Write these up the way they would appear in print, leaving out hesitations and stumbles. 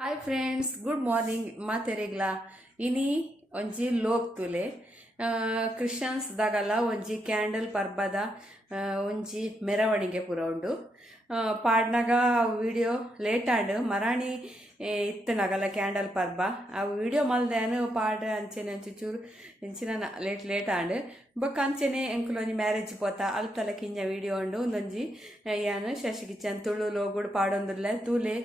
Hi friends, good morning. ಮಾತೆರೆಗ್ಲ ಇನಿ ಒಂಜಿ ಲೋಕ್ ತುಲೆ ಕ್ರಿಶ್ಚಿಯನ್ಸ್ ದಾಗಲ ಒಂಜಿ ಕ್ಯಾಂಡಲ್ ಪರ್ಬದ ಒಂಜಿ ಮೆರವಣಿಗೆ ಪೂರ ಉಂಡು. ಪಾಡ್ನಾಗ ವಿಡಿಯೋ ಲೇಟ್ ಆಂಡ್ ಮರಾಣಿ ಇತ್ತನಾಗಲ್ಲ ಕ್ಯಾಂಡಲ್ ಪರ್ಬ ಆ ವಿಡಿಯೋ ಮಲ್ದೇನು ಪಾಡ್ ಅಂಚೆನೆ ಒಂಚೂರು ಇಂಚಿನ ಲೇಟ್ ಆಂಡ್ ಬೊಕ್ಕ ಅಂಚೆನೆ ಎಂಕುಲೊಂಜಿ ಮ್ಯಾರೇಜ್ ಪೋತ ಅಲ್ತಲ ಕಿಂಜ ವಿಡಿಯೋ ಉಂಡು ಒಂದೊಂಜಿ ಯಾನು ಶಶಿಕಿಚ್ಚನ್ ತುಳು ಲೋಗುಡು ಪಾಡೊಂದುರ್ಲೆ ತೂಲೆ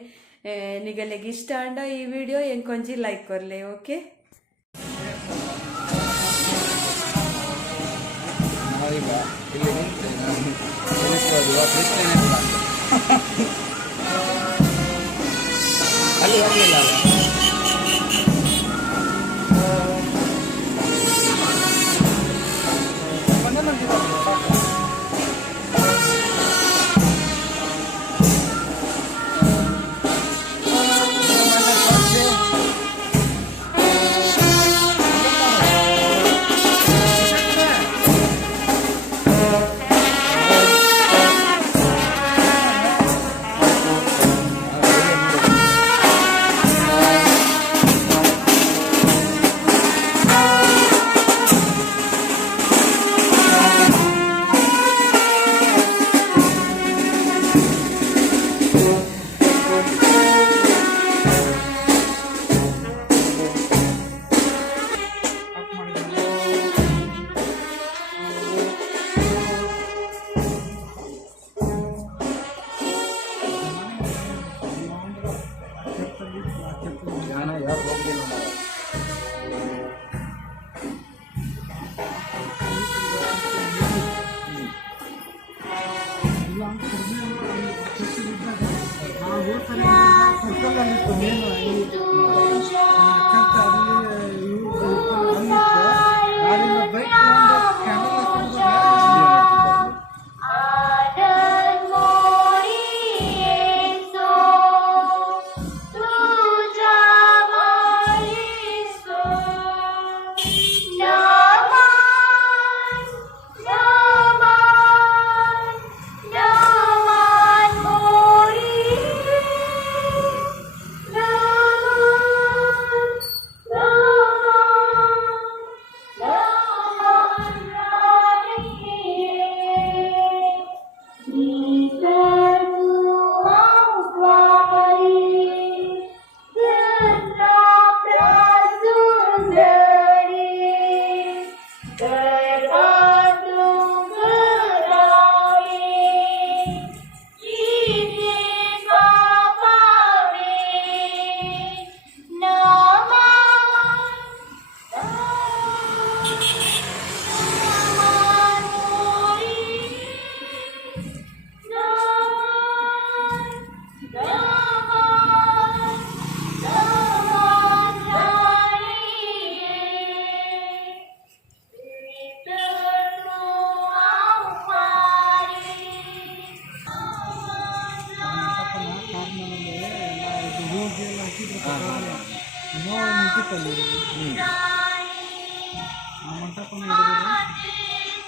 ನಿಗಲೆಗೆ ಇಷ್ಟ ಅಂಡ ಈ ವಿಡಿಯೋ ಎಂಕೊಂಜಿ ಲೈಕ್ ಕೊರ್ಲೆ. ಓಕೆ,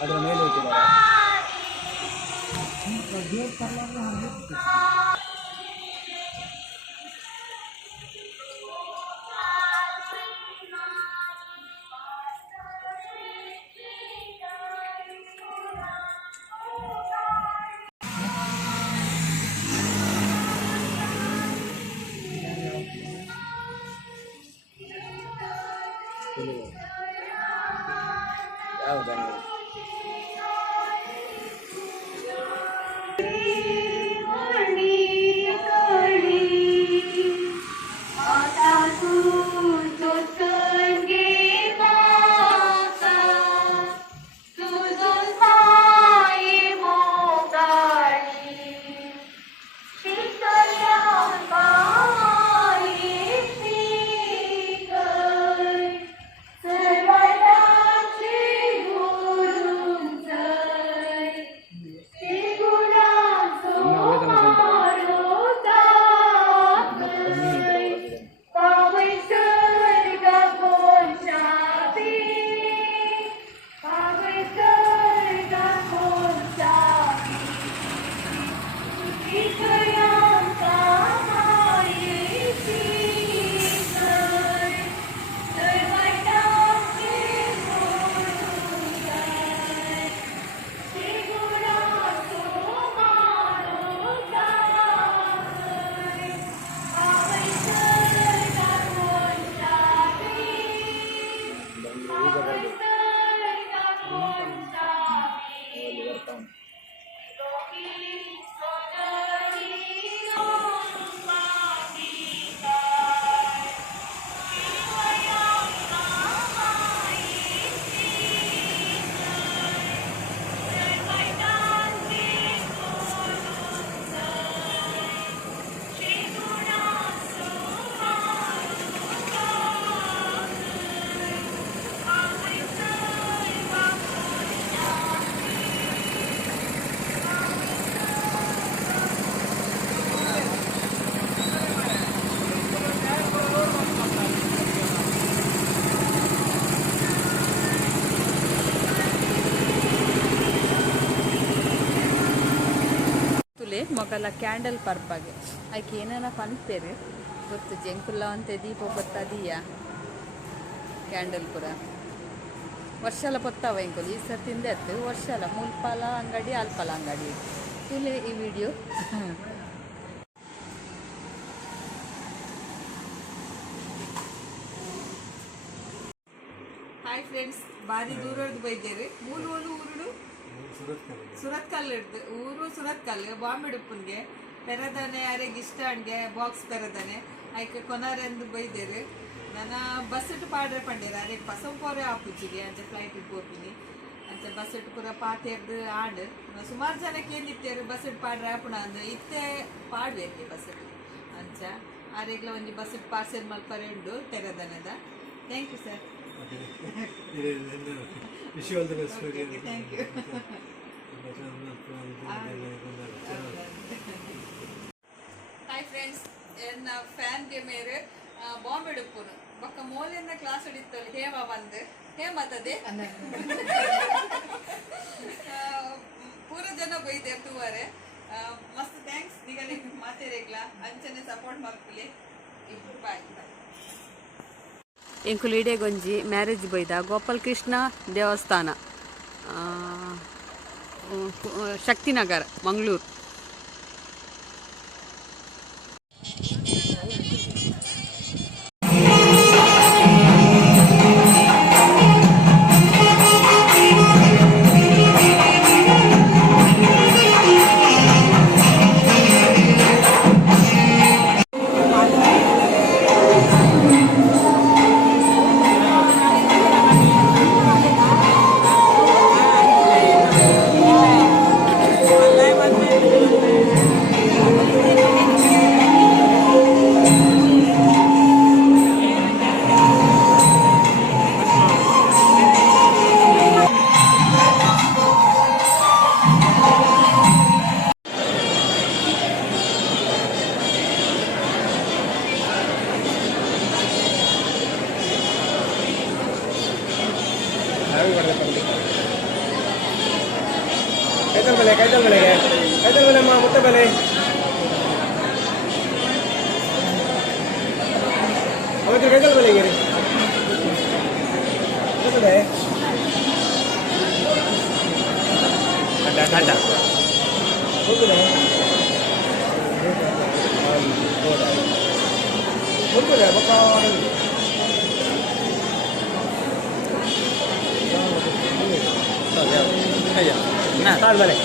ಅದರ ಮೇಲೆ ಇಟ್ಟಿದ್ದಾರೆ. ಹೌದಾ? सर्वदा ಮೊಗಲ ಕ್ಯಾಂಡಲ್ ಪರ್ಪಗೆ ಆಯ್ಕೆ ಏನೇನ ಪನ್ಪೇರು ಗೊತ್ತು ಜಂಕುಲ್ಲ ಅಂತೆ ದೀಪ ಬತ್ತದೀಯ ಕ್ಯಾಂಡಲ್ ಪುರ ವರ್ಷಲ ಪೊತ್ತಾವ ಇಂಕೊಲು ಈ ಸರ್ತಿಂದ ಎತ್ತು ವರ್ಷಲ ಮುಲ್ಪಾಲ ಅಂಗಡಿ ಅಲ್ಪಲ ಅಂಗಡಿ ಇಲ್ಲಿ ಈ ವಿಡಿಯೋ ಹಾಯ್ ಫ್ರೆಂಡ್ಸ್ ಬಾರಿ ದೂರದ್ದು ಬೈದೇವೆ ಮೂಲು ಊರುಡು ಸುರತ್ಕಲ್ ಹಿಡ್ದು ಊರು ಸುರತ್ಕಲ್ ಬಾಂಬೆಡುಪ್ಪನ್ಗೆ ಪೆರದನೆ ಯಾರಿಗೆ ಇಷ್ಟ ಅನ್ಗೆ ಬಾಕ್ಸ್ ಪೆರದನೆ ಆಯ್ಕೆ ಕೊನಾರೆಂದು ಬೈದೇರು ನಾನು ಬಸ್ ಇಟ್ಟು ಪಾಡ್ರೆ ಪಂಡೇರ ಅರೆ ಪಸಂಪೋರೆ ಆಪುಚ್ಚಿಗೆ ಅಂಚೆ ಫ್ಲೈಟ್ ಇಟ್ಟು ಹೋಗ್ತೀನಿ ಅಂಚೆ ಬಸ್ ಇಟ್ಟು ಪೂರ ಪಾತೆರ್ದು ಆಡು ಸುಮಾರು ಜನಕ್ಕೆ ಏನಿತ್ತೇರು ಬಸ್ ಇಟ್ಟು ಪಾಡ್ರೆ ಆಪುಣ ಅಂದ್ರೆ ಇತ್ತೆ ಪಾಡ್ಬೇಕು ಬಸ್ ಇಟ್ಟು ಅಂಚ ಆರೆಗ್ಲ ಒಂಜಿ ಬಸ್ ಇಟ್ಟು ಪಾರ್ಸೆಲ್ ಮಲ್ಪರೆ ಉಂಡು ತೆರದನದ thank you sir wish you all the best for your thank you hi friends en fan ge mere bomb edupunu bakka molenna class edittolle hema bande hema tade pura jana boide tuware mast thanks digale materegla anchane support marpule bye ಎಂಕುಲಿಡೆ ಗೊಂಜಿ marriage ಬೈದ ಗೋಪಾಲ್ ಕೃಷ್ಣ ದೇವಸ್ಥಾನ ಶಕ್ತಿನಗರ ಮಂಗಳೂರು ಕೈತಲ್ ಬೆಲೆ ಮುಟ್ಟೆ ಬೆಲೆ ಅವತ್ತು ಕೈತಲ್ ಬೆಲೆಗೆ ರೀ ಅಡ್ಡ ಹೋಗುದೇ ಹೋಗುದೇ ಬಕ್ಕ ಕಾಲ್ ಬೆಲೆ